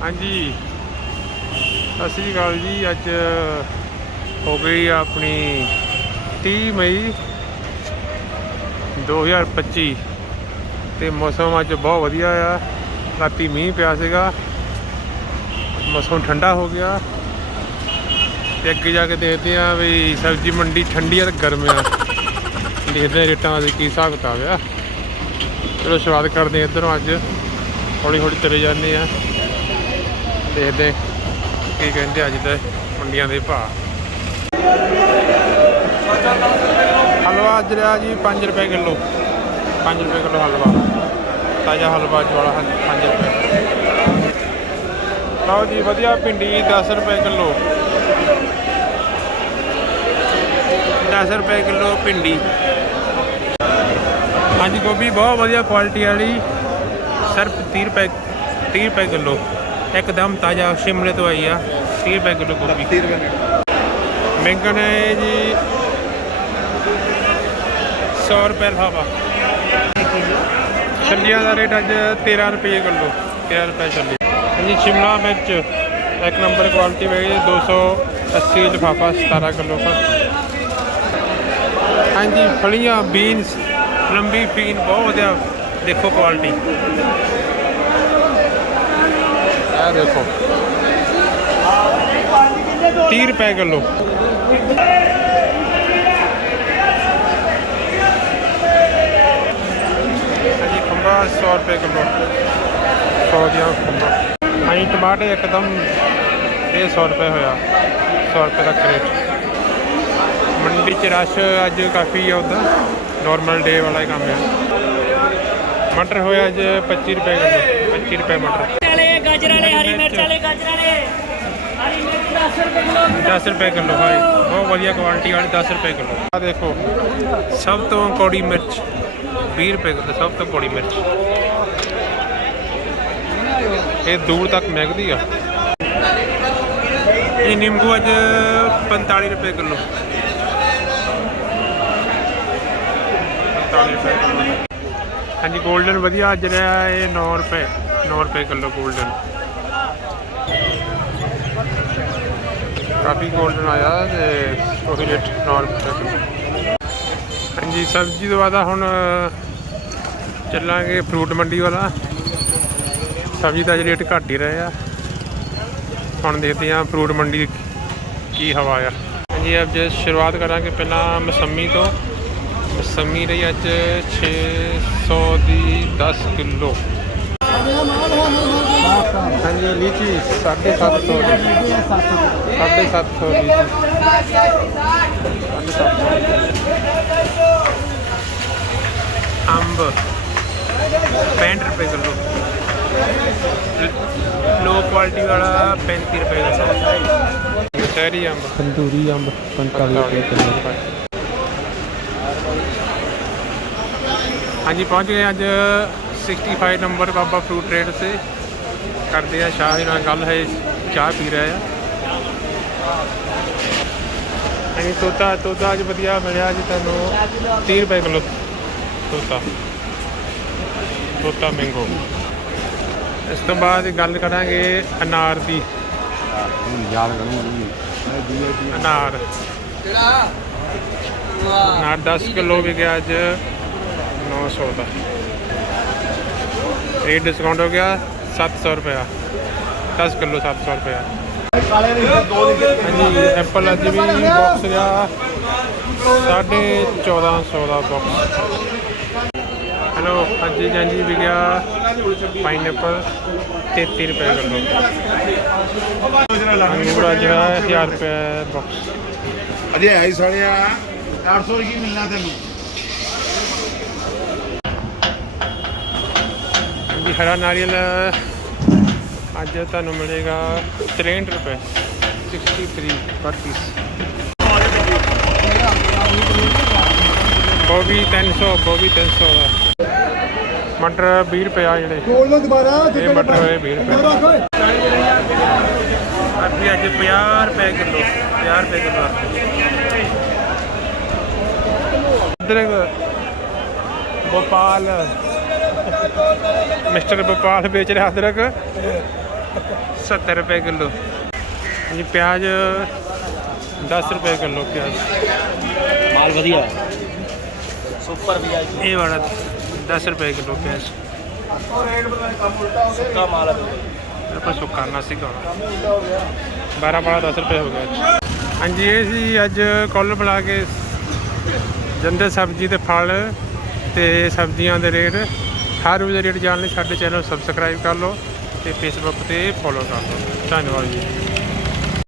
ਹਾਂਜੀ। ਸਤਿ ਸ੍ਰੀ ਅਕਾਲ ਜੀ, ਅੱਜ ਹੋ ਗਈ ਆ ਆਪਣੀ 30 ਮਈ 2025 ਤੇ ਮੌਸਮ ਅੱਜ ਬਹੁਤ ਵਧੀਆ ਆ। ਰਾਤੀ ਮੀਂਹ ਪਿਆ ਸੀਗਾ, ਮੌਸਮ ਠੰਡਾ ਹੋ ਗਿਆ। ਤੇ ਅੱਗੇ ਜਾ ਕੇ ਦੇਖਦੇ ਆ ਵੀ ਸਬਜ਼ੀ ਮੰਡੀ ਠੰਡੀ ਆ ਤੇ ਗਰਮ ਆ। ਦੇਖਦੇ ਆ ਰੇਟਾਂ ਦਾ ਕੀ ਹਿਸਾਬ ਕਿਤਾਬ ਆ। ਚਲੋ ਸ਼ੁਰੂਆਤ ਕਰਦੇ ਆ ਇੱਧਰੋਂ ਅੱਜ। ਹੌਲੀ ਹੌਲੀ ਚਲੇ ਜਾਂਦੇ ਆ ਦੇਖਦੇ ਕੀ ਕਹਿੰਦੇ ਅੱਜ ਦੇ ਮੰਡੀਆਂ ਦੇ ਭਾਅ। ਹਲਵਾ ਅੱਜ ਰਿਹਾ ਜੀ 5 ਰੁਪਏ ਕਿਲੋ। 5 ਰੁਪਏ ਕਿਲੋ ਹਲਵਾ। ਤਾਜ਼ਾ ਹਲਵਾ ਚੌੜਾ 5 ਰੁਪਏ। ਲਓ ਜੀ, ਵਧੀਆ ਭਿੰਡੀ 10 ਰੁਪਏ ਕਿਲੋ। 10 ਰੁਪਏ ਕਿਲੋ ਭਿੰਡੀ। ਹਾਂਜੀ, ਗੋਭੀ ਬਹੁਤ ਵਧੀਆ ਕੁਆਲਿਟੀ ਵਾਲੀ ਸਿਰਫ 30 ਰੁਪਏ 30 ਰੁਪਏ ਕਿਲੋ। ਇੱਕਦਮ ਤਾਜ਼ਾ ਸ਼ਿਮਲੇ ਤੋਂ ਆਈ ਆ 30 ਰੁਪਏ ਕਿਲੋ ਗੋਭੀ। 30 ਰੁਪਏ ਬੈਂਗਣ ਹੈ ਜੀ 100 ਰੁਪਏ ਹਵਾ ਛੱਲੀਆਂ ਦਾ ਰੇਟ ਅੱਜ 13 ਰੁਪਏ ਕਿਲੋ 13 ਰੁਪਏ ਛੱਲੀ ਹਾਂਜੀ ਸ਼ਿਮਲਾ ਮਿਰਚ ਇੱਕ ਨੰਬਰ ਕੁਆਲਿਟੀ ਵੇਗੇ 280 ਲਿਫਾਫਾ 17 ਕਿਲੋ ਪਰ ਹਾਂਜੀ ਫਲੀਆਂ ਬੀਨਸ ਲੰਬੀ ਬੀਨ ਬਹੁਤ ਵਧੀਆ ਦੇਖੋ ਕੁਆਲਿਟੀ। ਇਹ ਦੇਖੋ। 30 ਰੁਪਏ ਕਿਲੋ। ਹਾਂਜੀ, ਖੰਭਾ 100 ਰੁਪਏ ਕਿਲੋ। 100 ਦੀਆਂ ਖੰਭਾ। ਹਾਂਜੀ ਟਮਾਟਰ ਇੱਕਦਮ ਇਹ 100 ਰੁਪਏ ਹੋਇਆ। 100 ਰੁਪਏ ਦਾ ਕਰੇਟ। ਮੰਡੀ ਚ ਰਸ਼ ਅੱਜ ਕਾਫੀ ਆ ਉਹਦਾ ਨਾਰਮਲ ਡੇ ਵਾਲਾ ਹੀ ਕੰਮ ਹੈ ਮਟਰ ਹੋਇਆ ਅੱਜ 25 ਰੁਪਏ ਕਿਲੋ। 25 ਰੁਪਏ ਮਟਰ। ਗਾਜਰ ਵਾਲੇ ਹਰੀ ਮਿਰਚ ਵਾਲੇ ਗਾਜਰ ਵਾਲੇ। ਹਰੀ ਮਿਰਚ 10 ਰੁਪਏ ਕਿਲੋ। 10 ਰੁਪਏ ਕਿਲੋ ਹਾਂ ਬਹੁਤ ਵਧੀਆ ਕੁਆਲਿਟੀ ਵਾਲੀ 10 ਰੁਪਏ ਕਿਲੋ। ਆ ਦੇਖੋ ਸਭ ਤੋਂ ਕੌੜੀ ਮਿਰਚ 20 ਰੁਪਏ ਕਿਲੋ ਸਭ ਤੋਂ ਕੌੜੀ ਮਿਰਚ। ਇਹ ਦੂਰ ਤੱਕ ਮਹਿੰਗਦੀ ਆ। ਇਹ ਨਿੰਬੂ ਅੱਜ 45 ਰੁਪਏ ਕਿਲੋ। 45 ਰੁਪਏ ਕਿਲੋ। ਹਾਂਜੀ 골ਡਨ ਵਧੀਆ ਅੱਜ ਰਿਹਾ ਇਹ 9 ਰੁਪਏ 9 ਰੁਪਏ ਕਿਲੋ 골ਡਨ ਕਾਫੀ 골ਡਨ ਆਇਆ ਤੇ ਉਹੀ ਰੇਟ 9 ਰੁਪਏ ਹਾਂਜੀ, ਸਬਜ਼ੀ ਤੋਂ ਬਾਅਦ ਹੁਣ ਚੱਲਾਂਗੇ ਫਰੂਟ ਮੰਡੀ ਵਾਲਾ। ਸਬਜ਼ੀ ਦਾ ਰੇਟ ਘੱਟ ਹੀ ਰਹੇ ਆ। ਹੁਣ ਦੇਖਦੇ ਹਾਂ ਫਰੂਟ ਮੰਡੀ ਕੀ ਹਵਾ ਆ। ਹਾਂਜੀ, ਅੱਜ ਜੇ ਸ਼ੁਰੂਆਤ ਕਰਾਂਗੇ ਪਹਿਲਾਂ ਮਸੰਮੀ ਤੋਂ। ਮਸੰਮੀ ਰਹੀ ਅੱਜ 600 ਦੀ 10 ਕਿਲੋ। ਹਾਂਜੀ, ਲੀਚੀ 750 ਦੀ। 750 ਲੀਚੀ 750 ਅੰਬ 65 ਰੁਪਏ ਕਿਲੋ। ਲੋ ਕੁਆਲਿਟੀ ਵਾਲਾ 35 ਰੁਪਏ ਦਾ ਸ਼ਹਿਰੀ ਅੰਬ। ਤੰਦੂਰੀ ਅੰਬ 45 ਰੁਪਏ ਕਿਲੋ। ਹਾਂਜੀ, ਪਹੁੰਚ ਗਏ ਅੱਜ 65 ਨੰਬਰ ਬਾਬਾ ਫਰੂਟ ਟ੍ਰੇਡ ਸੇ ਕਰਦੇ ਆ ਸ਼ਾਹ ਜੀ ਨਾਲ ਗੱਲ ਹੈ ਚਾਹ ਪੀ ਰਹੇ ਆ। ਹਾਂਜੀ, ਤੋਤਾ ਤੋਤਾ ਅੱਜ ਵਧੀਆ ਮਿਲਿਆ ਜੀ ਤੁਹਾਨੂੰ। 30 ਰੁਪਏ ਕਿਲੋ ਤੋਤਾ। ਤੋਤਾ ਮੈਂਗੋ ਇਸ ਤੋਂ ਬਾਅਦ ਗੱਲ ਕਰਾਂਗੇ ਅਨਾਰ ਦੀ। ਯਾਦ ਕਰੂੰਗਾ ਅਨਾਰ। ਅਨਾਰ 10 ਕਿਲੋ ਵੀ ਗਿਆ ਅੱਜ 900 ਦਾ। ਇਹ ਡਿਸਕਾਊਂਟ ਹੋ ਗਿਆ 700 ਰੁਪਇਆ। 10 ਕਿਲੋ 700 ਰੁਪਇਆ। ਹਾਂਜੀ ਐਪਲ ਅੱਜ ਵੀ ਬਾਕਸ ਗਿਆ 1450 ਦਾ ਬਾਕਸ ਹੈਲੋ ਹਾਂਜੀ ਹਾਂਜੀ ਵੀ ਗਿਆ ਪਾਈਨਐਪਲ 33 ਰੁਪਏ ਕਿਲੋ। ਅੰਗੂਰ ਅੱਜ ਹੈ 1000 ਰੁਪਏ ਬਾਕਸ ਅਜੇ ਆਈ ਸਾਲਿਆ 400 ਰੁਪਏ ਮਿਲਣਾ ਤੈਨੂੰ। ਜੀ ਹਰਾ ਨਾਰੀਅਲ ਅੱਜ ਤੁਹਾਨੂੰ ਮਿਲੇਗਾ 63 ਰੁਪਏ 63 ਪਰ ਪੀਸ ਗੋਭੀ 300 ਗੋਭੀ 300 ਦਾ। ਮਟਰ 20 ਰੁਪਏ ਆ ਜਿਹੜੇ। ਬੋਲ ਲੋ ਦੁਬਾਰਾ ਇਹ ਮਟਰ ਹੋਏ 20 ਰੁਪਏ। ਅਰਬੀ ਅੱਜ 50 ਰੁਪਏ ਕਿਲੋ 50 ਰੁਪਏ ਕਿਲੋ ਅਦਰਕ ਗੋਪਾਲ ਮਿਸਟਰ ਗੋਪਾਲ ਵੇਚ ਰਿਹਾ ਅਦਰਕ। 70 ਰੁਪਏ ਕਿਲੋ। ਜੀ ਪਿਆਜ਼ 10 ਰੁਪਏ ਕਿਲੋ ਪਿਆਜ਼। ਮਾਲ ਵਧੀਆ। ਸੁਪਰ ਵੀਆਈਪੀ ਇਹ ਵਾਲਾ 10 ਰੁਪਏ ਕਿਲੋ ਪਿਆਜ਼। ਦਾ ਮਾਲ ਹੈ ਆਪਾਂ ਸੁੱਕਾ ਨਾ ਸੀਗਾ 12 12 10 ਰੁਪਏ ਹੋ ਗਿਆ ਹਾਂਜੀ ਇਹ ਸੀ ਅੱਜ ਕੁੱਲ ਮਿਲਾ ਕੇ ਜੰਦੇ ਸਬਜ਼ੀ ਤੇ ਫਲ ਤੇ ਸਬਜ਼ੀਆਂ ਦੇ ਰੇਟ। ਹਰ ਰੋਜ਼ ਦੇ ਰੇਟ ਜਾਣਨ ਲਈ ਸਾਡੇ ਚੈਨਲ ਨੂੰ ਸਬਸਕ੍ਰਾਈਬ ਕਰ ਲਓ ਤੇ ਫੇਸਬੁੱਕ ਤੇ ਫੋਲੋ ਕਰ ਲਓ। ਧੰਨਵਾਦ ਜੀ।